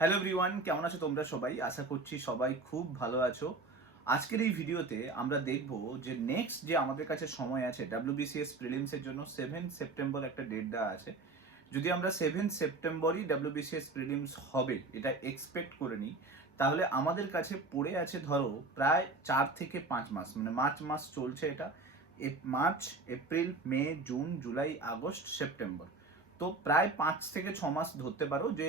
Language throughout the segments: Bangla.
হ্যালো এভরিওয়ান, কেমন আছো তোমরা সবাই? আশা করছি সবাই খুব ভালো আছো। আজকের এই ভিডিওতে আমরা দেখব যে নেক্সট যে আমাদের কাছে সময় আছে WBCS প্রিলিমসের জন্য 7 সেপ্টেম্বর একটা ডেট দেওয়া আছে। যদি আমরা 7 সেপ্টেম্বরই WBCS প্রিলিমস হবে এটা এক্সপেক্ট করে নিই, তাহলে আমাদের কাছে পড়ে আছে ধরো প্রায় 4 থেকে 5 মাস, মানে মার্চ মাস চলছে এটা। মার্চ, এপ্রিল, মে, জুন, জুলাই, আগস্ট, সেপ্টেম্বর। তো প্রায় 5 থেকে 6 মাস ধরতে পারো যে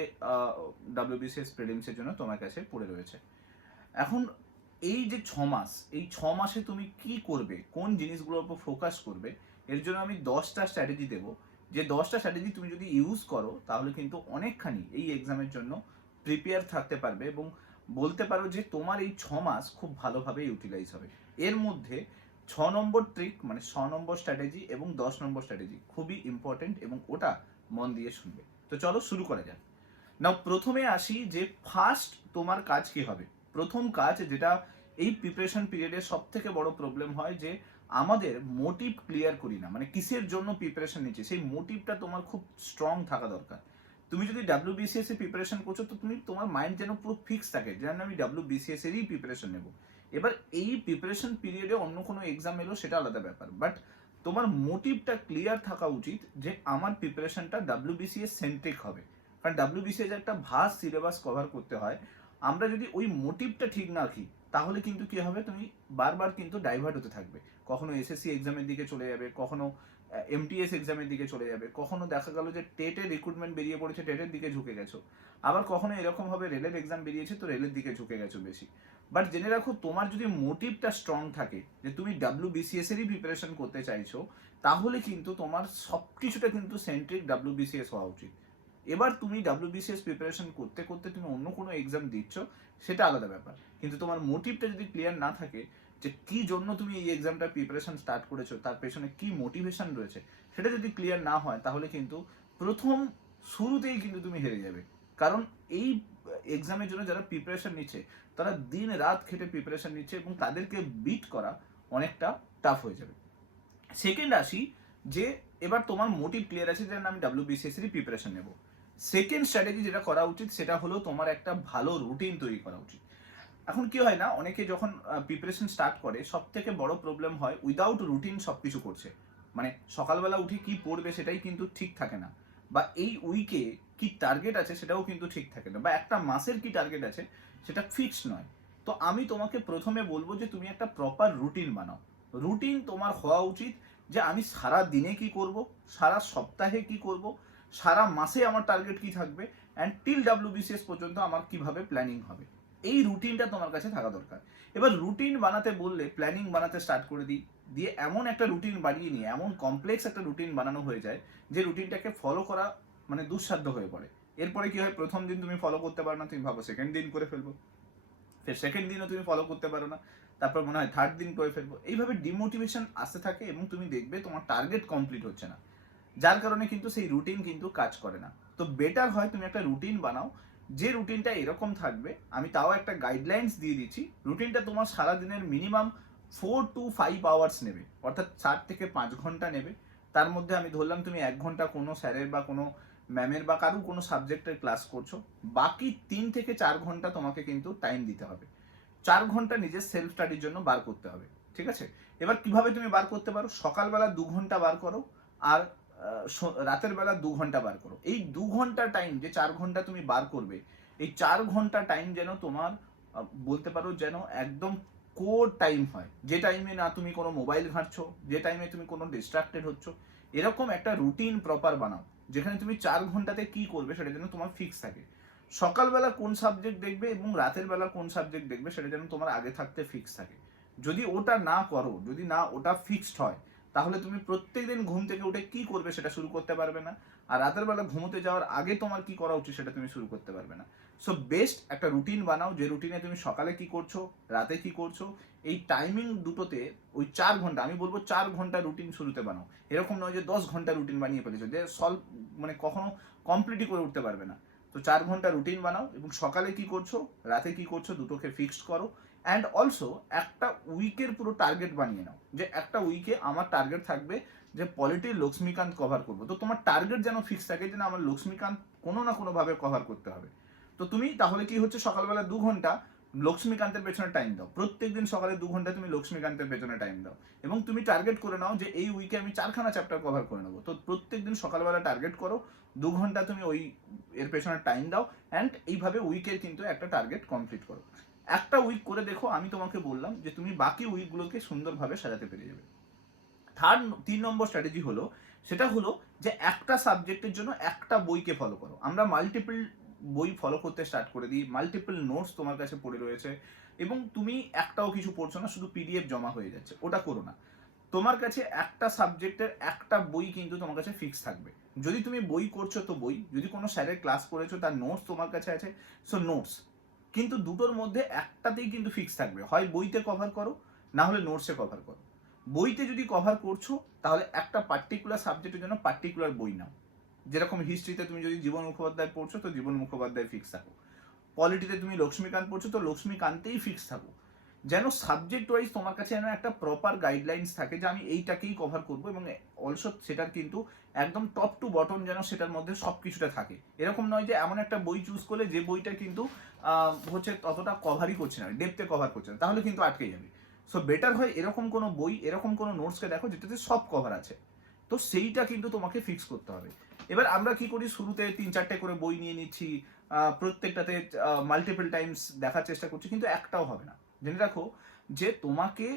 WBCS প্রিলিমসের জন্য তোমার কাছে পড়ে রয়েছে। এখন এই যে 6 মাস, এই 6 মাসে তুমি কি করবে, কোন জিনিসগুলোর উপর ফোকাস করবে, এর জন্য আমি 10টা স্ট্র্যাটেজি দেবো। যে 10টা স্ট্র্যাটেজি তুমি যদি ইউজ করো তাহলে কিন্তু অনেকখানি এই এক্সামের জন্য প্রিপেয়ার থাকতে পারবে এবং বলতে পারো যে তোমার এই 6 মাস খুব ভালোভাবে ইউটিলাইজ হবে। এর মধ্যে 6 নম্বর ট্রিক মানে 6 নম্বর স্ট্র্যাটেজি এবং 10 নম্বর স্ট্র্যাটেজি খুবই ইম্পর্টেন্ট এবং ওটা মন দিয়ে শুনবে। তো চলো শুরু করা যাক। নাও প্রথমে আসি যে ফার্স্ট তোমার কাজ কি হবে। প্রথম কাজ যেটা এই প্রিপারেশন পিরিয়ডে সব থেকে বড় প্রবলেম হয় যে আমাদের মোটিভ ক্লিয়ার করি না, মানে কিসের জন্য প্রিপারেশন নিচ্ছে সেই মোটিভটা তোমার খুব স্ট্রং থাকা দরকার। তুমি যদি WBCS এ প্রিপারেশন করছো তো তোমার মাইন্ড যেন পুরো ফিক্স থাকে যে আমি WBCS এরই প্রিপারেশন নেব। এবার এই প্রিপারেশন পিরিয়ডে অন্য কোনো এক্সাম এলো সেটা আলাদা ব্যাপার, বাট তোমার মোটিভটা ক্লিয়ার থাকা উচিত যে আমার প্রিপারেশনটা WBCS সেন্ট্রিক হবে। কারণ WBCS একটা ভাস্ট সিলেবাস কভার করতে হয়। আমরা যদি ওই মোটিভটা ঠিক না রাখি তাহলে কিন্তু কি হবে, তুমি বারবার কিন্তু ডাইভার্ট হতে থাকবে। কখনো SSC এক্সামের দিকে চলে যাবে, কখনো MTS এক্সামের দিকে চলে যাবে, কখনো দেখা গেল যে টেটের রিক্রুটমেন্ট বেরিয়ে পড়েছে, টেটের দিকে ঝুঁকে গেছো। আবার কখনো এরকম হবে রেলের এক্সাম বেরিয়েছে তো রেলের দিকে ঝুঁকে গেছো বেশি। বাট জেনে রাখো তোমার যদি মোটিভটা স্ট্রং থাকে যে তুমি WBCS এরই প্রিপারেশন করতে চাইছো, তাহলে কিন্তু তোমার সব কিছুটা কিন্তু সেন্ট্রিক WBCS হওয়া উচিত। এবার তুমি WBCS প্রিপারেশন করতে করতে তুমি অন্য কোনো এক্সাম দিচ্ছ সেটা আলাদা ব্যাপার, কিন্তু তোমার মোটিভটা যদি ক্লিয়ার না থাকে যে কি জন্য তুমি এই এক্সামটার প্রিপারেশন স্টার্ট করেছো, তার পেছনে কি মোটিভেশন রয়েছে, সেটা যদি ক্লিয়ার না হয় তাহলে কিন্তু প্রথম শুরুতেই কিন্তু তুমি হেরে যাবে। কারণ এই এক্সামের জন্য যারা প্রিপারেশন নিচ্ছে তারা দিন রাত খেটে প্রিপারেশন নিচ্ছে এবং তাদেরকে বিট করা অনেকটা টাফ হয়ে যাবে। সেকেন্ড আসি যে এবার তোমার মোটিভ ক্লিয়ার আছে যে আমি WBCS এর প্রিপারেশন নেব। সেকেন্ড স্ট্র্যাটেজি যেটা করা উচিত সেটা হলো তোমার একটা ভালো রুটিন তৈরি করা উচিত। এখন কি হয় না, অনেকে যখন প্রিপারেশন স্টার্ট করে সব থেকে বড় প্রবলেম হয় উইদাউট রুটিন সব কিছু করছে। মানে সকালবেলা উঠে কি পড়বে সেটাই কিন্তু ঠিক থাকে না, বা এই উইকে কি টার্গেট আছে সেটাও কিন্তু ঠিক থাকে না, বা একটা মাসের কি টার্গেট আছে সেটা ফিক্সড নয়। তো আমি তোমাকে প্রথমে বলবো যে তুমি একটা প্রপার রুটিন বানাও। রুটিন তোমার হওয়া উচিত যে আমি সারা দিনে কি করব, সারা সপ্তাহে কি করব, সারা মাসে আমার টার্গেট কি থাকবে, অ্যান্ড টিল WBCS পর্যন্ত আমার কিভাবে প্ল্যানিং হবে। এই রুটিনটা তোমার কাছে থাকা দরকার। এবার রুটিন বানাতে বললে প্ল্যানিং বানাতে স্টার্ট করে দিই, দিয়ে এমন একটা রুটিন বানিয়ে নিয়ে এমন কমপ্লেক্স একটা রুটিন বানানো হয়ে যায় যে রুটিনটাকে ফলো করা মানে দুঃসাধ্য হয়ে পড়ে। এরপরে কি হয়, প্রথম দিন তুমি ফলো করতে পারো না, তুমি ভাবো সেকেন্ড দিন করে ফেলবো, ফের সেকেন্ড দিনও তুমি ফলো করতে পারো না, তারপর মনে হয় থার্ড দিন করে ফেলবো। এইভাবে ডিমোটিভেশন আসতে থাকে এবং তুমি দেখবে তোমার টার্গেট কমপ্লিট হচ্ছে না, যার কারণে কিন্তু সেই রুটিন কিন্তু কাজ করে না। তো বেটার হয় তুমি একটা রুটিন বানাও, যে রুটিনটা এরকম থাকবে, আমি তাও একটা গাইডলাইন্স দিয়ে দিচ্ছি। রুটিনটা তোমার সারা দিনের মিনিমাম 4 to 5 আওয়ার্স নেবে, অর্থাৎ 4 থেকে 5 ঘন্টা নেবে। তার মধ্যে আমি ধরলাম তুমি 1 ঘন্টা কোনো স্যারের বা কোনো ম্যামের বা কারো কোনো সাবজেক্টের ক্লাস করছো, বাকি 3 থেকে 4 ঘন্টা তোমাকে কিন্তু টাইম দিতে হবে। 4 ঘন্টা নিজের সেলফ স্টাডির জন্য বার করতে হবে, ঠিক আছে? এবার কিভাবে তুমি বার করতে পারো, সকালবেলা 2 ঘন্টা বার করো, আর রাতের বেলা 2 ঘন্টা বার করো। এই 2 ঘন্টা টাইম, যে 4 ঘন্টা তুমি বার করবে, এই 4 ঘন্টা টাইম যেন তোমার বলতে পারো যেন একদম কোর টাইম হয়, যে টাইমে না তুমি কোনো মোবাইল ঘাঁটছো, যে টাইমে তুমি কোনো ডিস্ট্রাক্টেড হচ্ছ। এরকম একটা রুটিন প্রপার বানাও যেখানে তুমি 4 ঘন্টাতে কি করবে সেটা যেন তোমার ফিক্স থাকে। সকালবেলা কোন সাবজেক্ট দেখবে এবং রাতের বেলা কোন সাবজেক্ট দেখবে সেটা যেন তোমার আগে থাকতে ফিক্স থাকে। যদি ওটা না করো, যদি না ওটা ফিক্সড হয়, তাহলে তুমি প্রত্যেকদিন ঘুম থেকে উঠে কি করবে সেটা শুরু করতে পারবে না, আর রাতের বেলা ঘুমোতে যাওয়ার আগে তোমার কি করা উচিত সেটা তুমি শুরু করতে পারবে না। সো বেস্ট একটা রুটিন বানাও, যে রুটিনে তুমি সকালে কি করছো, রাতে কি করছো, এই টাইমিং দুটোতে ওই 4 ঘন্টা, আমি বলবো 4 ঘন্টা রুটিন শুরুতে বানাও। এরকম নয় যে 10 ঘন্টা রুটিন বানিয়ে ফেলেছো, যে সলভ মানে কখনো কমপ্লিটই করে উঠতে পারবে না। তো 4 ঘন্টা রুটিন বানাও এবং সকালে কি করছো, রাতে কি করছো, দুটোকে ফিক্সড করো। অ্যান্ড অলসো একটা উইকের পুরো টার্গেট বানিয়ে নাও, যে একটা উইকে আমার টার্গেট থাকবে যে পলিটির লক্ষ্মীকান্ত কভার করবো। তো তোমার টার্গেট যেন ফিক্স থাকে যে না আমার লক্ষ্মীকান্ত কোনো না কোনোভাবে কভার করতে হবে। তো তুমি তাহলে কি হচ্ছে, সকালবেলা 2 ঘন্টা লক্ষ্মীকান্তের পেছনে টাইম দাও, প্রত্যেকদিন সকালে 2 ঘন্টা তুমি লক্ষ্মীকান্তের পেছনে টাইম দাও, এবং তুমি টার্গেট করে নাও যে এই উইকে আমি 4খানা চ্যাপ্টার কভার করে নেবো। তো প্রত্যেকদিন সকালবেলা টার্গেট করো, 2 ঘন্টা তুমি ওই এর পেছনে টাইম দাও, অ্যান্ড এইভাবে উইকের কিন্তু একটা টার্গেট কমপ্লিট করো। একটা উইক করে দেখো, আমি তোমাকে বললাম যে তুমি বাকি উইকগুলোকে সুন্দরভাবে সাজাতে পেরে যাবে। 3 নম্বর স্ট্র্যাটেজি হলো, সেটা হলো যে একটা সাবজেক্টের জন্য একটা বইকে ফলো করো। আমরা মাল্টিপল বই ফলো করতে স্টার্ট করে দিই, মাল্টিপল নোটস তোমার কাছে পড়ে রয়েছে, এবং তুমি একটাও কিছু পড়ছো না, শুধু পিডিএফ জমা হয়ে যাচ্ছে। ওটা করো না। তোমার কাছে একটা সাবজেক্টের একটা বই কিন্তু তোমার কাছে ফিক্স থাকবে। যদি তুমি বই করছো তো বই, যদি কোনো স্যারের ক্লাস করেছো তার নোটস তোমার কাছে আছে, সো নোটস। কিন্তু দুটোর মধ্যে একটাতেই কিন্তু ফিক্স থাকবে, হয় বইতে কভার করো, না হলে নোটসে কভার করো। বইতে যদি কভার করছো তাহলে একটা পার্টিকুলার সাবজেক্টের জন্য পার্টিকুলার বই নাও। যেরকম হিস্ট্রিতে তুমি যদি জীবন মুখোপাধ্যায় পড়ছো তো জীবন মুখোপাধ্যায় ফিক্স থাকো, পলিটিতে তুমি লক্ষ্মীকান্ত পড়ছো তো লক্ষ্মীকান্তেই ফিক্স থাকো। যেন সাবজেক্ট ওয়াইজ তোমার কাছে যেন একটা প্রপার গাইডলাইন্স থাকে যে আমি এইটাকেই কভার করবো, এবং অলসো সেটার কিন্তু একদম টপ টু বটম যেন সেটার মধ্যে সব কিছুটা থাকে। এরকম নয় যে এমন একটা বই চুজ করলে যে বইটা কিন্তু হচ্ছে ততটা কভারই করছে না, ডেপথে কভার করছে না, তাহলে কিন্তু আটকে যাবে। সো বেটার হয় এরকম কোনো বই, এরকম কোনো নোটসকে দেখো যেটাতে সব কভার আছে। তো সেইটা কিন্তু তোমাকে ফিক্স করতে হবে। এবার আমরা কি করি, শুরুতে 3-4টে করে বই নিয়ে নিচ্ছি, প্রত্যেকটাতে মাল্টিপল টাইমস দেখার চেষ্টা করছি, কিন্তু একটাও হবে না। জেনে রাখো যে তোমাকে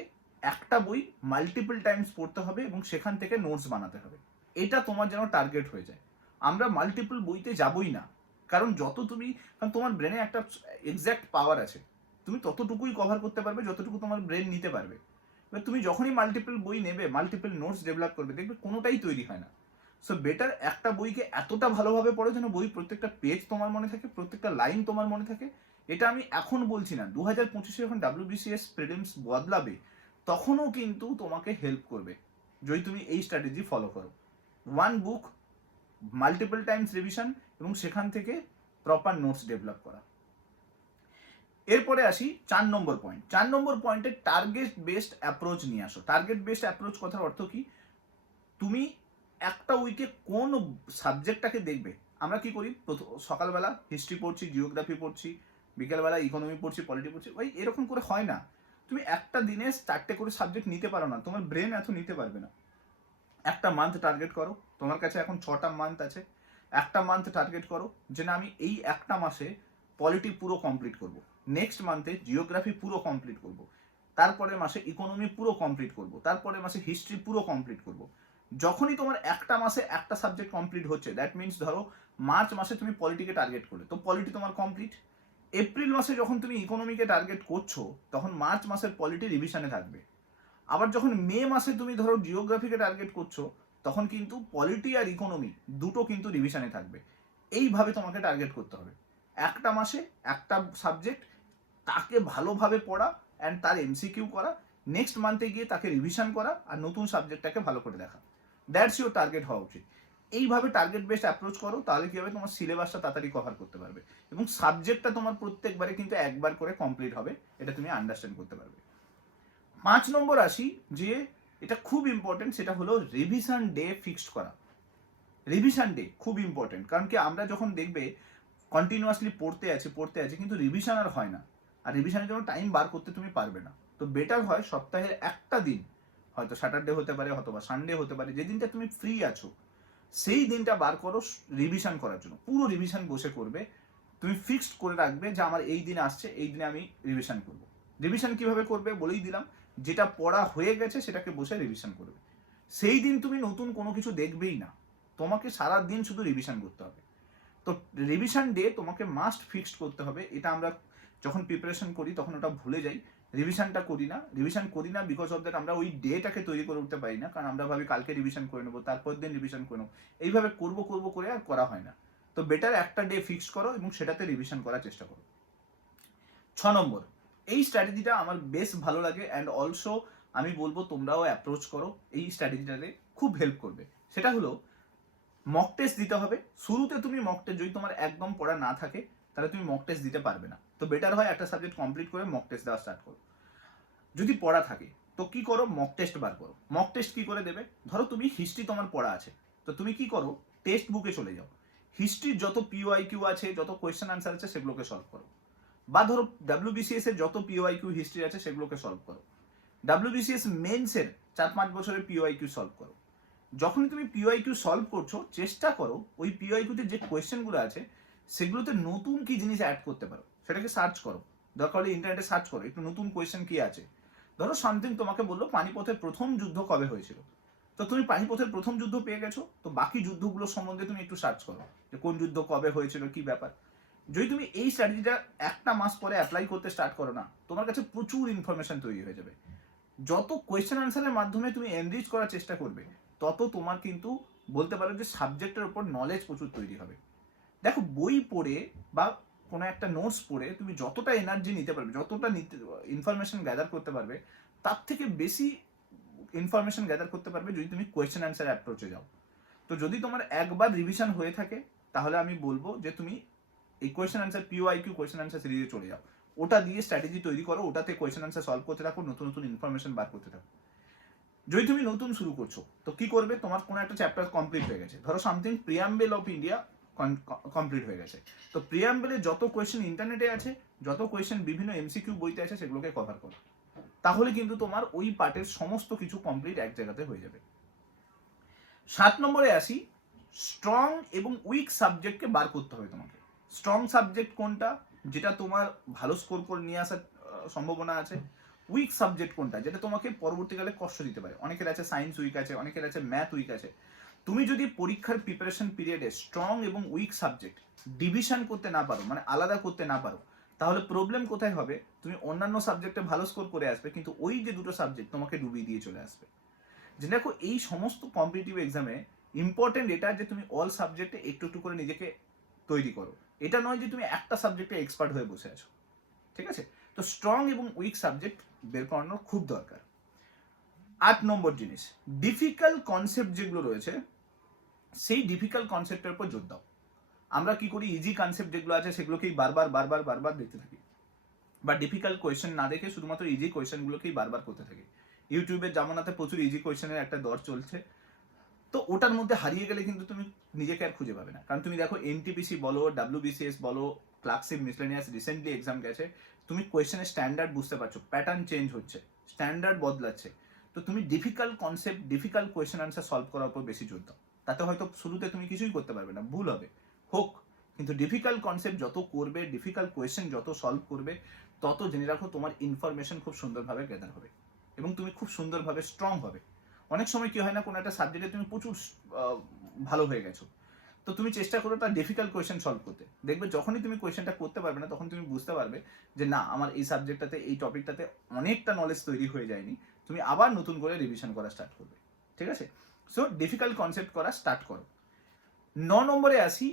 একটা বই মাল্টিপল টাইমস পড়তে হবে এবং সেখান থেকে নোটস বানাতে হবে। এটা তোমার যেন টার্গেট হয়ে যায়। আমরা মাল্টিপল বইতে যাবই না, কারণ কারণ তোমার ব্রেনে একটা এক্স্যাক্ট পাওয়ার আছে, তুমি ততটুকুই কভার করতে পারবে যতটুকু তোমার ব্রেন নিতে পারবে। এবার তুমি যখনই মাল্টিপল বই নেবে, মাল্টিপল নোটস ডেভেলপ করবে, দেখবে কোনোটাই তৈরি হয় না। সো বেটার একটা বইকে এতটা ভালোভাবে পড়ো যেন বই প্রত্যেকটা পেজ তোমার মনে থাকে, প্রত্যেকটা লাইন তোমার মনে থাকে। এটা আমি এখন বলছি না, 2025-এ যখন WBCS প্রিলিমস বদলাবে তখনও কিন্তু তোমাকে হেল্প করবে যদি তুমি এই স্ট্র্যাটেজি ফলো করো। ওয়ান বুক, মাল্টিপল টাইমস রিভিশন, এবং সেখান থেকে প্রপার নোটস ডেভেলপ করা। এরপরে আসি 4 নম্বর পয়েন্ট। 4 নম্বর পয়েন্টে টার্গেট বেসড অ্যাপ্রোচ নিয়ে আসো। টার্গেট বেসড অ্যাপ্রোচ কথার অর্থ কি, তুমি একটা উইকে কোন সাবজেক্টটাকে দেখবে। আমরা কি করি, সকালবেলা হিস্ট্রি পড়ছি, জিওগ্রাফি পড়ছি, বিকেলবেলা ইকোনমি পড়ছি, পলিটি পড়ছি, ওই এরকম করে হয় না। তুমি একটা দিনে 4টে করে সাবজেক্ট নিতে পারো না, তোমার ব্রেন এত নিতে পারবে না। একটা মান্থ টার্গেট করো, তোমার কাছে এখন 6টা মান্থ আছে, একটা মান্থ টার্গেট করো যে না আমি এই একটা মাসে পলিটি পুরো কমপ্লিট করব, নেক্সট মান্থে জিওগ্রাফি পুরো কমপ্লিট করব, তারপরে মাসে ইকোনমি পুরো কমপ্লিট করব, তারপরে মাসে হিস্ট্রি পুরো কমপ্লিট করব। যখনই তোমার একটা মাসে একটা সাবজেক্ট কমপ্লিট হচ্ছে, দ্যাট মিনস ধরো মার্চ মাসে তুমি পলিটিকে টার্গেট করলে, তো পলিটি তোমার কমপ্লিট। এপ্রিল মাসে যখন তুমি ইকোনমিকে টার্গেট করছো তখন মার্চ মাসের পলিটি রিভিশনে থাকবে। আবার যখন মে মাসে তুমি ধরো জিওগ্রাফিকে টার্গেট করছো তখন কিন্তু পলিটি আর ইকোনমি দুটো কিন্তু রিভিশনে থাকবে। এইভাবে তোমাকে টার্গেট করতে হবে। একটা মাসে একটা সাবজেক্ট, তাকে ভালোভাবে পড়া অ্যান্ড তার এমসিকিউ করা, নেক্সট মান্থে গিয়ে তাকে রিভিশন করা আর নতুন সাবজেক্টটাকে ভালো করে দেখা। দ্যাটস ইউর টার্গেট হওয়া উচিত। এইভাবে টার্গেট বেসড অ্যাপ্রোচ করো, তাহলে কি হবে, তোমার সিলেবাসটা তাড়াতাড়ি কভার করতে পারবে এবং সাবজেক্টটা তোমার প্রত্যেকবারে কিন্তু একবার করে কমপ্লিট হবে, এটা তুমি আন্ডারস্ট্যান্ড করতে পারবে। 5 নম্বর আসি, যে এটা খুব ইম্পর্টেন্ট, সেটা হলো রিভিশন ডে ফিক্সড করা। রিভিশন ডে খুব ইম্পর্টেন্ট, কারণ কি আমরা যখন দেখবে কন্টিনিউয়াসলি পড়তে আছি কিন্তু রিভিশন আর হয় না, আর রিভিশনের জন্য টাইম বার করতে তুমি পারবে না। তো বেটার হয় সপ্তাহের একটা দিন, হয়তো স্যাটারডে হতে পারে অথবা সানডে হতে পারে, যে দিনটা তুমি ফ্রি আছো সেই দিনটা বার করো রিভিশন করার জন্য। পুরো রিভিশন বসে করবে, তুমি ফিক্সড করে রাখবে যে আমার এই দিন আসছে, এই দিনে আমি রিভিশন করব। রিভিশন কিভাবে করবে বলেই দিলাম, যেটা পড়া হয়ে গেছে সেটাকে বসে রিভিশন করবে। সেই দিন তুমি নতুন কোনো কিছু দেখবেই না, তোমাকে সারা দিন শুধু রিভিশন করতে হবে। তো রিভিশন ডে তোমাকে মাস্ট ফিক্সড করতে হবে। এটা আমরা যখন প্রিপারেশন করি তখন ওটা ভুলে যাই, রিভিশন করি না বিকজ অফ দ্যাট আমরা ওই ডেটাকে তৈরি করে উঠতে পারি না, কারণ আমরা ভাবি কালকে রিভিশন করে নেবো, তারপর দিন রিভিশন করে নেবো, এইভাবে করবো করে আর করা হয় না। তো বেটার একটা ডে ফিক্স করো এবং সেটাতে রিভিশন করার চেষ্টা করো। 6 নম্বর, এই স্ট্র্যাটেজিটা আমার বেশ ভালো লাগে অ্যান্ড অলসো আমি বলবো তোমরাও অ্যাপ্রোচ করো, এই স্ট্র্যাটেজিটাতে খুব হেল্প করবে। সেটা হলো মক টেস্ট দিতে হবে। শুরুতে তুমি মক টেস্ট, যদি তোমার একদম পড়া না থাকে তাহলে তুমি মক টেস্ট দিতে পারবে না, তো বেটার হয় একটা সাবজেক্ট কমপ্লিট করে মক টেস্ট দেওয়া স্টার্ট করো। যদি পড়া থাকে তো কি করো, মক টেস্ট বার করো। মক টেস্ট কি করে দেবে, ধরো তুমি হিস্ট্রি তোমার পড়া আছে, তো তুমি কি করো, টেক্সট বুকে চলে যাও হিস্ট্রির যত পিওআইকিউ আছে, যত কোয়েশ্চেন আনসার আছে সেগুলোকে সলভ করো। বা ধরো ডাব্লিউবিসিএস এর যত পিওআইকিউ হিস্ট্রি আছে সেগুলোকে সলভ করো। ডাব্লিউবিসিএস মেন্সের 4-5 বছরের পিওআইকিউ সলভ করো। যখনই তুমি পিওআইকিউ সলভ করছো, চেষ্টা করো ওই পিওআইকিউতে যে কোয়েশ্চেনগুলো আছে সেগুলোতে নতুন কি জিনিস অ্যাড করতে পারো সেটাকে সার্চ করো। দরকার হলে ইন্টারনেটে সার্চ করো একটু নতুন কোয়েশ্চেন কি আছে। ধরো সামথিং তোমাকে বললো পানিপথের প্রথম যুদ্ধ কবে হয়েছিল, তো তুমি পানিপথের প্রথম যুদ্ধ পেয়ে গেছো, তো বাকি যুদ্ধগুলো সম্বন্ধে তুমি একটু সার্চ করো যে কোন যুদ্ধ কবে হয়েছিল, কি ব্যাপার। যদি তুমি এই স্ট্র্যাটেজিটা একটা মাস পরে অ্যাপ্লাই করতে স্টার্ট করো না, তোমার কাছে প্রচুর ইনফরমেশন তৈরি হয়ে যাবে। যত কোয়েশ্চেন আনসারের মাধ্যমে তুমি এনরিচ করার চেষ্টা করবে, তত তোমার কিন্তু বলতে পারো যে সাবজেক্টের উপর নলেজ প্রচুর তৈরি হবে। দেখো, বই পড়ে বা কোনো একটা নোটস পড়ে তুমি যতটা এনার্জি নিতে পারবে, যতটা ইনফরমেশন গ্যাদার করতে পারবে, তার থেকে বেশি ইনফরমেশন গ্যাদার করতে পারবে যদি তুমি কোয়েশ্চেন অ্যান্সার অ্যাপ্রোচে যাও। তো যদি তোমার একবার রিভিশন হয়ে থাকে, তাহলে আমি বলবো যে তুমি এই কোয়েশ্চেন অ্যান্সার পিওআইকিউ কোয়েশ্চেন অ্যান্সার সিরিজে চলে যাও। ওটা দিয়ে স্ট্র্যাটেজি তৈরি করো, ওটাতে কোয়েশ্চেন অ্যান্সার সলভ করতে থাকো, নতুন নতুন ইনফরমেশন বার করতে থাকো। যদি তুমি নতুন শুরু করছো, তো কি করবে, তোমার কোনো একটা চ্যাপ্টার কমপ্লিট হয়ে গেছে, ধরো something preamble of India complete হয়ে গেছে, তো প্রিয়াম্বেলে যত কোয়েশ্চেন ইন্টারনেটে আছে, যত কোয়েশ্চেন বিভিন্ন এমসিকিউ বইতে আছে, সেগুলোকে কভার করো। তাহলে কিন্তু তোমার ওই পার্টের সমস্ত কিছু কমপ্লিট এক জায়গাতে হয়ে যাবে। 7 নম্বরে আসি, স্ট্রং এবং উইক সাবজেক্টকে বার করতে হবে তোমাকে। স্ট্রং সাবজেক্ট কোনটা, যেটা তোমার ভালো স্কোর করে নিয়ে আসার সম্ভাবনা আছে। উইক সাবজেক্ট কোনটা, যেটা তোমাকে পরবর্তীকালে কষ্ট দিতে পারে। অনেকের আছে সায়েন্স উইক আছে, অনেকের আছে ম্যাথ উইক আছে। তুমি যদি পরীক্ষার প্রিপারেশন পিরিয়ডে স্ট্রং এবং উইক সাবজেক্ট ডিভিশন করতে না পারো, মানে আলাদা করতে না পারো, তাহলে প্রবলেম কোথায় হবে, তুমি অন্যান্য সাবজেক্টে ভালো স্কোর করে আসবে, কিন্তু ওই যে দুটো সাবজেক্ট তোমাকে ডুবিয়ে দিয়ে চলে আসবে। যে দেখো, এই সমস্ত কম্পিটিটিভ এক্সামে ইম্পর্টেন্ট এটা যে তুমি অল সাবজেক্টে একটু একটু করে নিজেকে তৈরি করো। এটা নয় যে তুমি একটা সাবজেক্টে এক্সপার্ট হয়ে বসে আছো, ঠিক আছে। তো স্ট্রং এবং উইক সাবজেক্ট বের করানো খুব দরকার। 8 নম্বর জিনিস, ডিফিকাল্ট কনসেপ্ট যেগুলো রয়েছে, সেই ডিফিকাল্ট কনসেপ্টের উপর জোর দাও। আমরা কি করি, ইজি কনসেপ্ট যেগুলো আছে সেগুলোকেই বারবার বারবার বারবার দেখতে থাকি, বা ডিফিকাল্ট কোয়েশ্চেন না দেখে শুধুমাত্র ইজি কোয়েশ্চেনগুলোকেই বারবার করতে থাকি। ইউটিউবের জামানাতে প্রচুর ইজি কোয়েশ্চেনের একটা দর চলছে, তো ওটার মধ্যে হারিয়ে গেলে কিন্তু তুমি নিজেকে আর খুঁজে পাবে না। কারণ তুমি দেখো, এনটিপিসি বলো, ডাব্লিউবিসিএস বলো, ক্লার্কশিপ মিসলেনিয়াস রিসেন্টলি এক্সাম গেছে, তুমি কোয়েশ্চেনের স্ট্যান্ডার্ড বুঝতে পারছো, প্যাটার্ন চেঞ্জ হচ্ছে, স্ট্যান্ডার্ড বদলাচ্ছে। তো তুমি difficult concept, difficult question answer solve করার উপর বেশি জোর দাও। তাতে হয়তো শুরুতে তুমি কিছুই করতে পারবে না, ভুল হবে হোক, কিন্তু ডিফিকাল্ট কনসেপ্ট যত করবে, ডিফিকাল্ট কোয়েশ্চেন যত সলভ করবে, তত জেনে রাখো তোমার ইনফরমেশন খুব সুন্দরভাবে গ্যাদার হবে এবং তুমি খুব সুন্দরভাবে স্ট্রং হবে। অনেক সময় কি হয় না, কোনো একটা সাবজেক্টে তুমি প্রচুর ভালো হয়ে গেছো, তো তুমি চেষ্টা করো তার ডিফিকাল্ট কোয়েশ্চেন সলভ করতে। দেখবে যখনই তুমি কোয়েশ্চেনটা করতে পারবে না, তখন তুমি বুঝতে পারবে যে না, আমার এই সাবজেক্টটাতে, এই টপিকটাতে অনেকটা নলেজ তৈরি হয়ে যায়নি, তুমি আবার নতুন করে রিভিশন করা স্টার্ট করবে, ঠিক আছে। সো ডিফিকাল্ট কনসেপ্ট করা স্টার্ট করো। 9 নম্বরে আসি,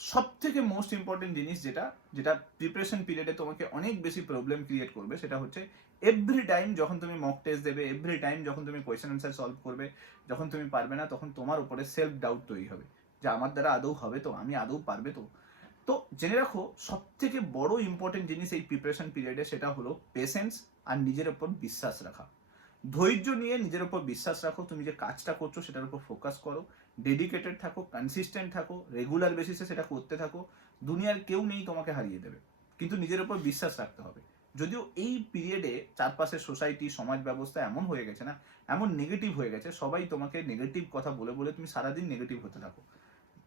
সব থেকে মোস্ট ইম্পর্টেন্ট জিনিস, যেটা যেটা প্রিপারেশন পিরিয়ডে তোমাকে অনেক বেশি প্রবলেম ক্রিয়েট করবে, সেটা হচ্ছে এভরি টাইম যখন তুমি মক টেস্ট দেবে, এভরি টাইম যখন তুমি কোয়েশ্চেন অ্যান্সার সলভ করবে, যখন তুমি পারবে না, তখন তোমার উপরে সেলফ ডাউট তৈরি হবে যে আমার দ্বারা আদৌ হবে তো, আমি আদৌ পারবে তো। তো জেনে রাখো, সব থেকে বড় ইম্পর্টেন্ট জিনিস এই প্রিপারেশন পিরিয়ডে, সেটা হলো পেশেন্স আর নিজের উপর বিশ্বাস রাখা। ধৈর্য নিয়ে নিজের উপর বিশ্বাস রাখো, তুমি যে কাজটা করছো সেটার উপর ফোকাস করো, ডেডিকেটেড থাকো, কনসিস্টেন্ট থাকো, রেগুলার বেসিসে সেটা করতে থাকো। দুনিয়ার কেউ নেই তোমাকে হারিয়ে দেবে, কিন্তু নিজের উপর বিশ্বাস রাখতে হবে। যদিও এই পিরিয়ডে চারপাশের সোসাইটি, সমাজ ব্যবস্থা এমন হয়ে গেছে না, এমন নেগেটিভ হয়ে গেছে, সবাই তোমাকে নেগেটিভ কথা বলে বলে তুমি সারাদিন নেগেটিভ হতে থাকো,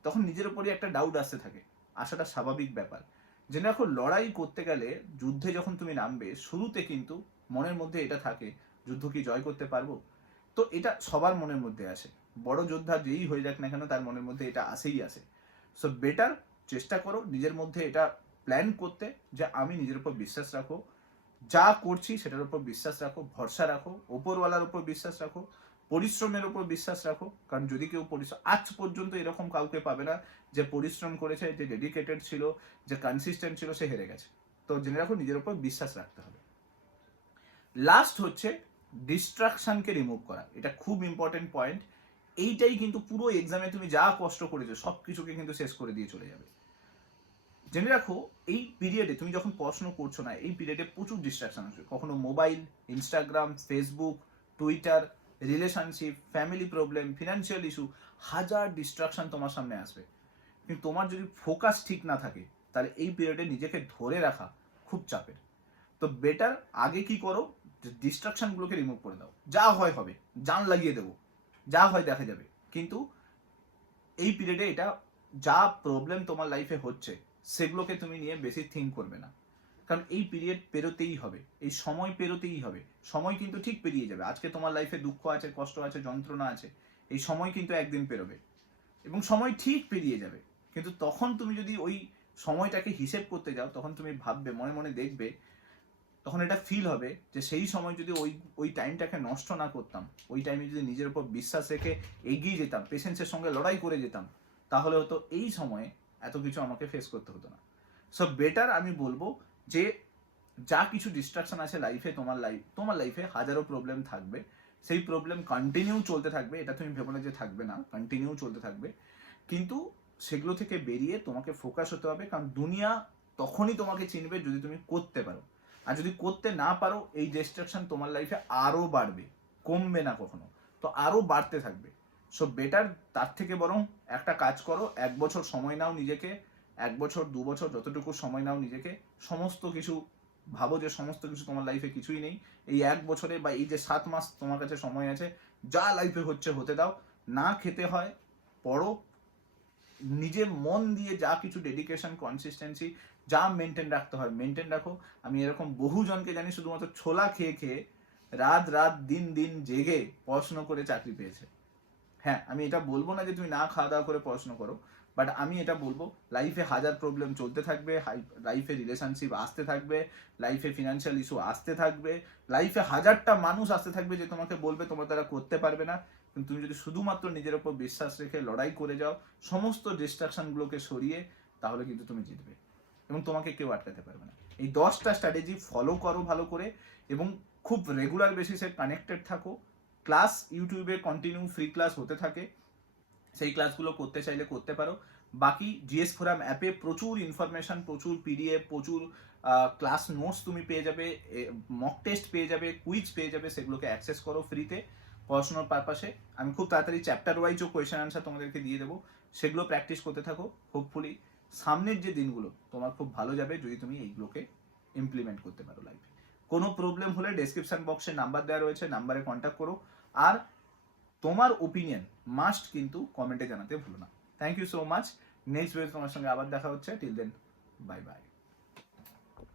তখন নিজের উপরই একটা ডাউট আসতে থাকে। আসাটা স্বাভাবিক ব্যাপার। জেনে রাখো, লড়াই করতে গেলে, যুদ্ধে যখন তুমি নামবে, শুরুতে কিন্তু মনের মধ্যে এটা থাকে, যুদ্ধ কি জয় করতে পারবো। তো এটা সবার মনের মধ্যে আসে, বড় যোদ্ধা যেই হয়ে যাক না কেন, তার মনের মধ্যে এটা আসেই আসে। সো বেটার চেষ্টা করো নিজের মধ্যে এটা প্ল্যান করতে, যে আমি নিজের উপর বিশ্বাস রাখো, যা করছি সেটার উপর বিশ্বাস রাখো, ভরসা রাখো, ওপরওয়ালার উপর বিশ্বাস রাখো, পরিশ্রমের উপর বিশ্বাস রাখো। কারণ যদি কেউ পরিশ্রম, আজ পর্যন্ত এরকম কাউকে পাবে না যে পরিশ্রম করেছে, যে ডেডিকেটেড ছিল, যে কনসিস্টেন্ট ছিল, সে হেরে গেছে। তো জেনে রাখো, নিজের উপর বিশ্বাস রাখতে হবে। লাস্ট হচ্ছে ডিস্ট্রাকশনকে রিমুভ করা। এটা খুব ইম্পর্টেন্ট পয়েন্ট। এইটাই কিন্তু পুরো এক্সামে তুমি যা কষ্ট করেছো সব কিছুকে কিন্তু শেষ করে দিয়ে চলে যাবে। জেনে রাখো, এই পিরিয়ডে তুমি যখন পড়াশোনা করছো না, এই পিরিয়ডে প্রচুর ডিস্ট্রাকশন আসবে। কখনো mobile, Instagram, Facebook, Twitter, relationship, family problem, financial issue, হাজার ডিস্ট্রাকশন তোমার সামনে আসবে। কিন্তু তোমার যদি ফোকাস ঠিক না থাকে তাহলে এই পিরিয়ডে নিজেকে ধরে রাখা খুব চাপের। তো বেটার আগে কি করো, ডিস্ট্রাকশনগুলোকে রিমুভ করে দাও, যা হয় হবে, জান লাগিয়ে দেবো, যা হয় দেখা যাবে। কিন্তু এই পিরিয়ডে এটা যা প্রবলেম তোমার লাইফে হচ্ছে সেগুলোকে তুমি নিয়ে বেশি থিঙ্ক করবে না, কারণ এই পিরিয়ড পেরোতেই হবে, এই সময় পেরোতেই হবে। সময় কিন্তু ঠিক পেরিয়ে যাবে। আজকে তোমার লাইফে দুঃখ আছে, কষ্ট আছে, যন্ত্রণা আছে, এই সময় কিন্তু একদিন পেরোবে এবং সময় ঠিক পেরিয়ে যাবে। কিন্তু তখন তুমি যদি ওই সময়টাকে হিসেব করতে যাও, তখন তুমি ভাববে, মনে মনে দেখবে, তখন এটা ফিল হবে যে সেই সময় যদি ওই ওই টাইমটাকে নষ্ট না করতাম, ওই টাইমে যদি নিজের উপর বিশ্বাস রেখে এগিয়ে যেতাম, পেশেন্সের সঙ্গে লড়াই করে যেতাম, তাহলে হয়তো এই সময়ে এত কিছু আমাকে ফেস করতে হতো না। সো বেটার আমি বলবো যে যা কিছু ডিস্ট্রাকশন আছে লাইফে, তোমার লাইফে হাজারো প্রবলেম থাকবে, সেই প্রবলেম কন্টিনিউ চলতে থাকবে, এটা তুমি ভেবো না যে থাকবে না, কন্টিনিউ চলতে থাকবে। কিন্তু সেগুলো থেকে বেরিয়ে তোমাকে ফোকাস হতে হবে, কারণ দুনিয়া তখনই তোমাকে চিনবে যদি তুমি করতে পারো। আর যদি করতে না পারো, এই ডিস্ট্রাকশন তোমার লাইফে আরো বাড়বে, কমবে না কখনো, তো আরো বাড়তে থাকবে। সো বেটার তার থেকে বরং একটা কাজ করো, 1 বছর সময় নাও নিজেকে, 1 বছর 2 বছর যতটুকু সময় নাও নিজেকে, সমস্ত কিছু ভাবো যে সমস্ত কিছু তোমার লাইফে কিছুই নেই, এই 1 বছরে বা এই যে 7 মাস তোমার কাছে সময় আছে, যা লাইফে হচ্ছে হতে দাও, না খেতে হয় পড়ো, নিজের মন দিয়ে যা কিছু ডেডিকেশন, কনসিস্টেন্সি যা মেনটেন রাখতে হয় মেনটেন রাখো। আমি এরকম বহু জনকে জানি শুধুমাত্র ছোলা খেয়ে খেয়ে রাত রাত দিন দিন জেগে পড়াশোনা করে চাকরি পেয়েছে। হ্যাঁ, আমি এটা বলবো না যে তুমি না খাওয়া দাওয়া করে পড়াশোনা করো, বাট আমি এটা বলবো লাইফে হাজার প্রবলেম চলতে থাকবে, লাইফে রিলেশনশিপ আসতে থাকবে, লাইফে ফিনান্সিয়াল ইস্যু আসতে থাকবে, লাইফে হাজারটা মানুষ আসতে থাকবে যে তোমাকে বলবে তোমার দ্বারা করতে পারবে না। কিন্তু তুমি যদি শুধুমাত্র নিজের ওপর বিশ্বাস রেখে লড়াই করে যাও, সমস্ত ডিস্ট্রাকশনগুলোকে সরিয়ে, তাহলে কিন্তু তুমি জিতবে এবং তোমাকে কেউ আটকাতে পারবে না। এই 10টা স্ট্র্যাটেজি ফলো করো ভালো করে এবং খুব রেগুলার বেসিসে কানেক্টেড থাকো। ক্লাস ইউটিউবে কন্টিনিউ ফ্রি ক্লাস হতে থাকে, সেই ক্লাসগুলো করতে চাইলে করতে পারো। বাকি জিএস ফোরাম অ্যাপে প্রচুর ইনফরমেশন, প্রচুর পিডিএফ, প্রচুর ক্লাস নোটস তুমি পেয়ে যাবে, মক টেস্ট পেয়ে যাবে, কুইজ পেয়ে যাবে, সেগুলোকে অ্যাক্সেস করো ফ্রিতে পড়াশোনার পারপাসে। আমি খুব তাড়াতাড়ি চ্যাপ্টার ওয়াইজও কোয়েশ্চেন আনসার তোমাদেরকে দিয়ে দেবো, সেগুলো প্র্যাকটিস করতে থাকো। হোপফুলি সামনের যে দিনগুলো তোমার খুব ভালো যাবে যদি তুমি এইগুলোকে ইমপ্লিমেন্ট করতে পারো লাইফে। কোনো প্রবলেম হলে ডেসক্রিপশন বক্সে নাম্বার দেওয়া রয়েছে, নাম্বারে কন্ট্যাক্ট করো। আর তোমার ওপিনিয়ন মাস্ট কিন্তু কমেন্টে জানাতে ভুলো না। Thank you so much. Next video তোমার সঙ্গে আবার দেখা হচ্ছে। Till then, bye by.